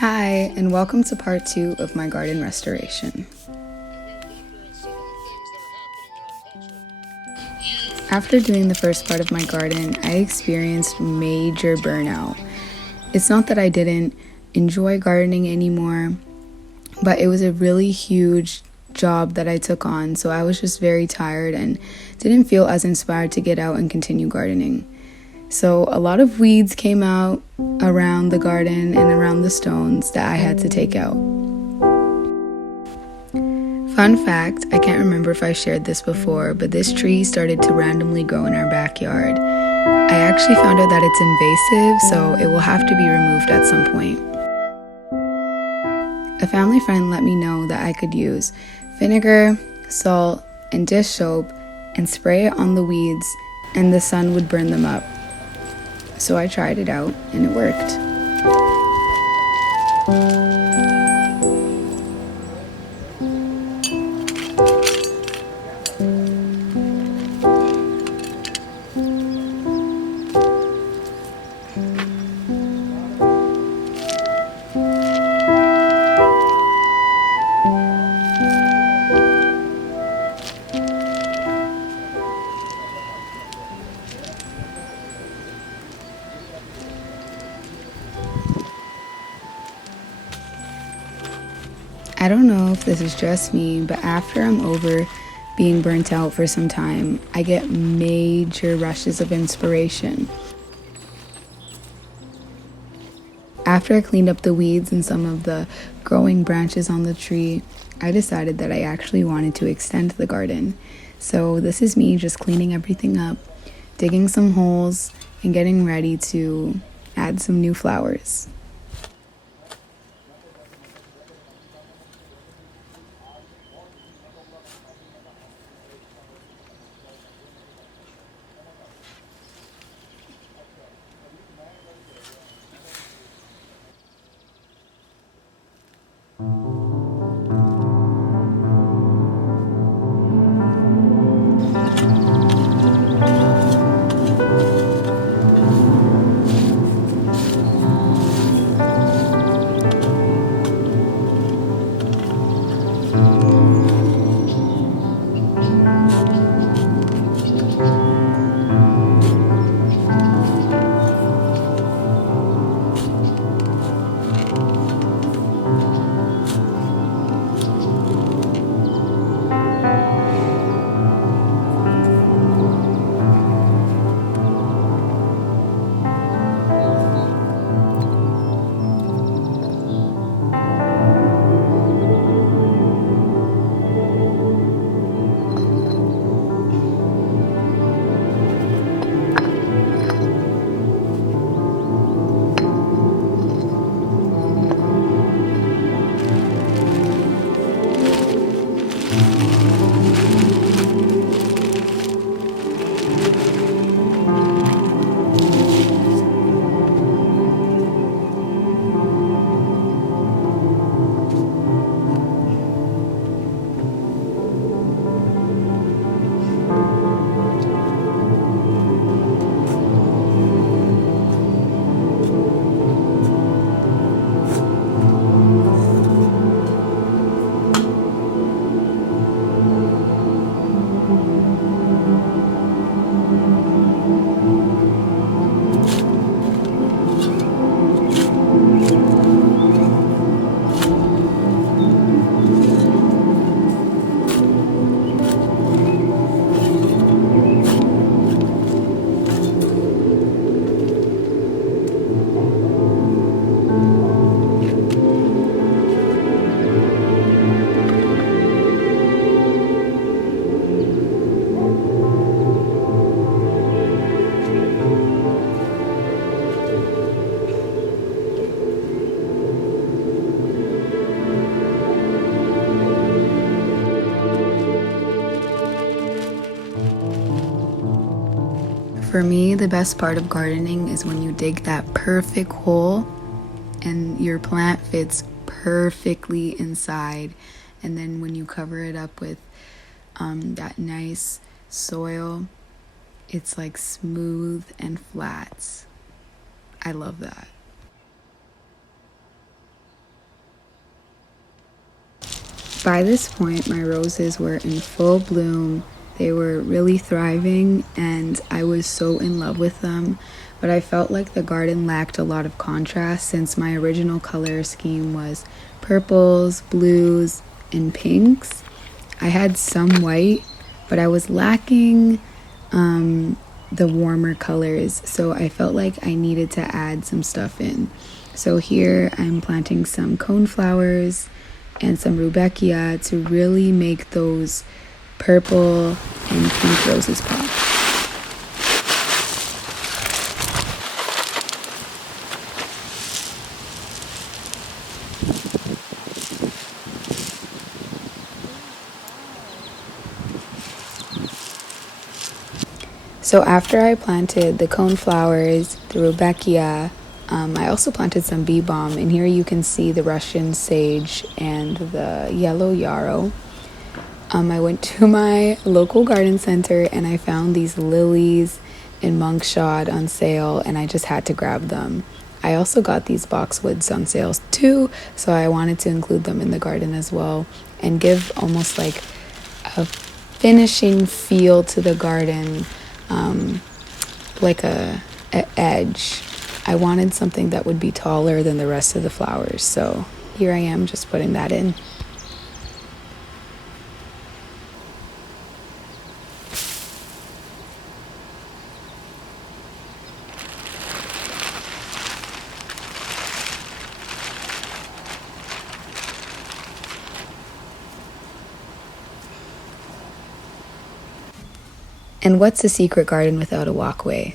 Hi, and welcome to part 2 of my garden restoration. After doing the first part of my garden, I experienced major burnout. It's not that I didn't enjoy gardening anymore, but it was a really huge job that I took on, so I was just very tired and didn't feel as inspired to get out and continue gardening. So a lot of weeds came out around the garden and around the stones that I had to take out. Fun fact, I can't remember if I shared this before, but this tree started to randomly grow in our backyard. I actually found out that it's invasive, so it will have to be removed at some point. A family friend let me know that I could use vinegar, salt, and dish soap and spray it on the weeds, and the sun would burn them up. So I tried it out, and it worked. I don't know if this is just me, but after I'm over being burnt out for some time, I get major rushes of inspiration. After I cleaned up the weeds and some of the growing branches on the tree, I decided that I actually wanted to extend the garden. So this is me just cleaning everything up, digging some holes, and getting ready to add some new flowers. For me, the best part of gardening is when you dig that perfect hole and your plant fits perfectly inside. And then when you cover it up with that nice soil, it's like smooth and flat. I love that. By this point, my roses were in full bloom. They were really thriving, and I was so in love with them. But I felt like the garden lacked a lot of contrast since my original color scheme was purples, blues, and pinks. I had some white, but I was lacking the warmer colors, so I felt like I needed to add some stuff in. So here I'm planting some coneflowers and some rudbeckia to really make those purple and pink roses pop. So after I planted the coneflowers, the rudbeckia, I also planted some bee balm, and here you can see the Russian sage and the yellow yarrow. I went to my local garden center and I found these lilies in monkshot on sale, and I just had to grab them. I also got these boxwoods on sales too, so I wanted to include them in the garden as well and give almost like a finishing feel to the garden, like a edge. I wanted something that would be taller than the rest of the flowers, so here I am just putting that in. And what's a secret garden without a walkway?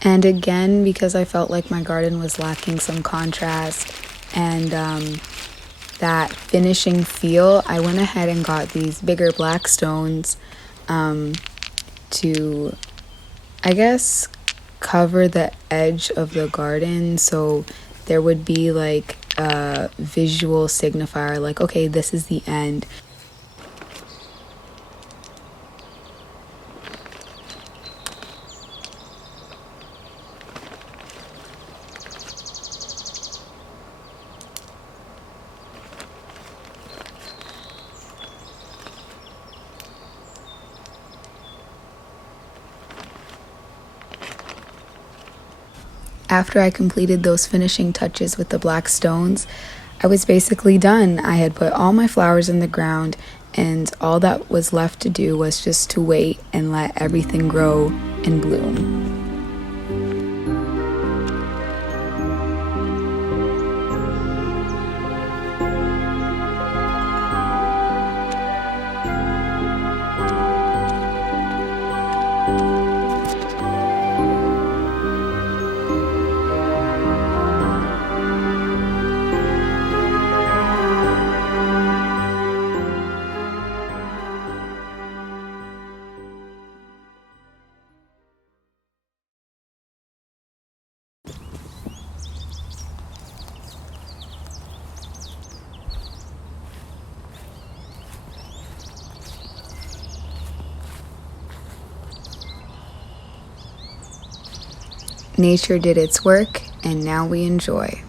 And again, because I felt like my garden was lacking some contrast and that finishing feel, I went ahead and got these bigger black stones to, I guess, cover the edge of the garden, so there would be like a visual signifier, like, okay, this is the end. After I completed those finishing touches with the black stones, I was basically done. I had put all my flowers in the ground, and all that was left to do was just to wait and let everything grow and bloom. Nature did its work, and now we enjoy.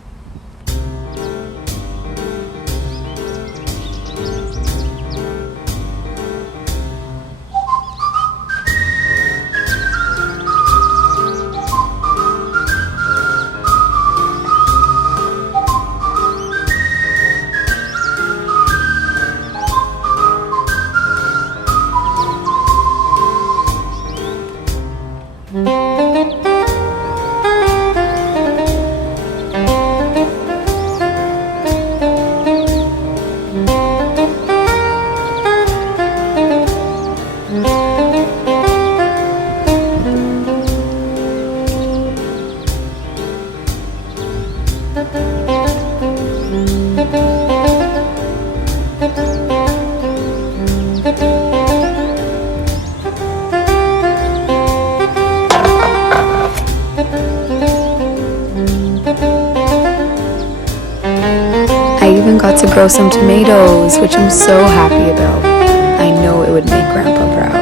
grow some tomatoes, which I'm so happy about. I know it would make Grandpa proud.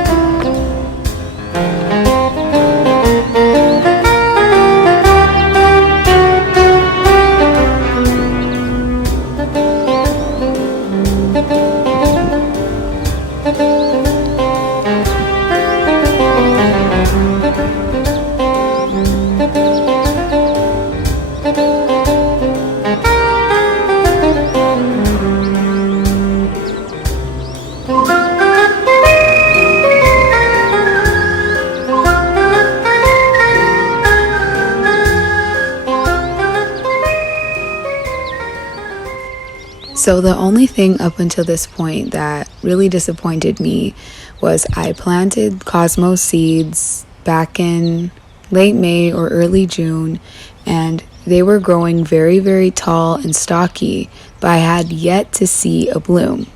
So the only thing up until this point that really disappointed me was I planted Cosmos seeds back in late May or early June, and they were growing very, very tall and stocky, but I had yet to see a bloom.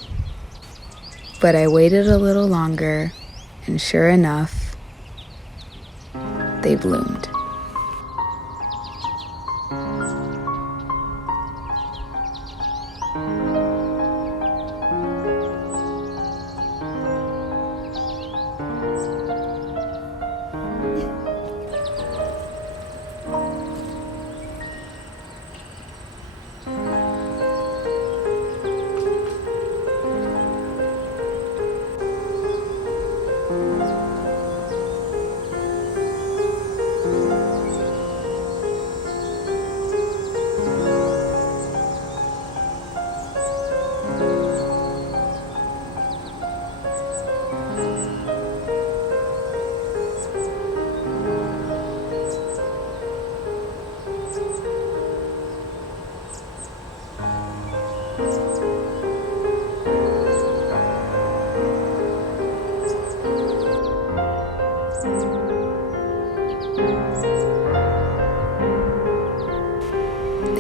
But I waited a little longer, and sure enough, they bloomed.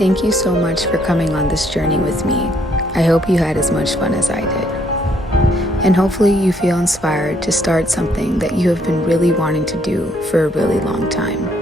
Thank you so much for coming on this journey with me. I hope you had as much fun as I did. And hopefully you feel inspired to start something that you have been really wanting to do for a really long time.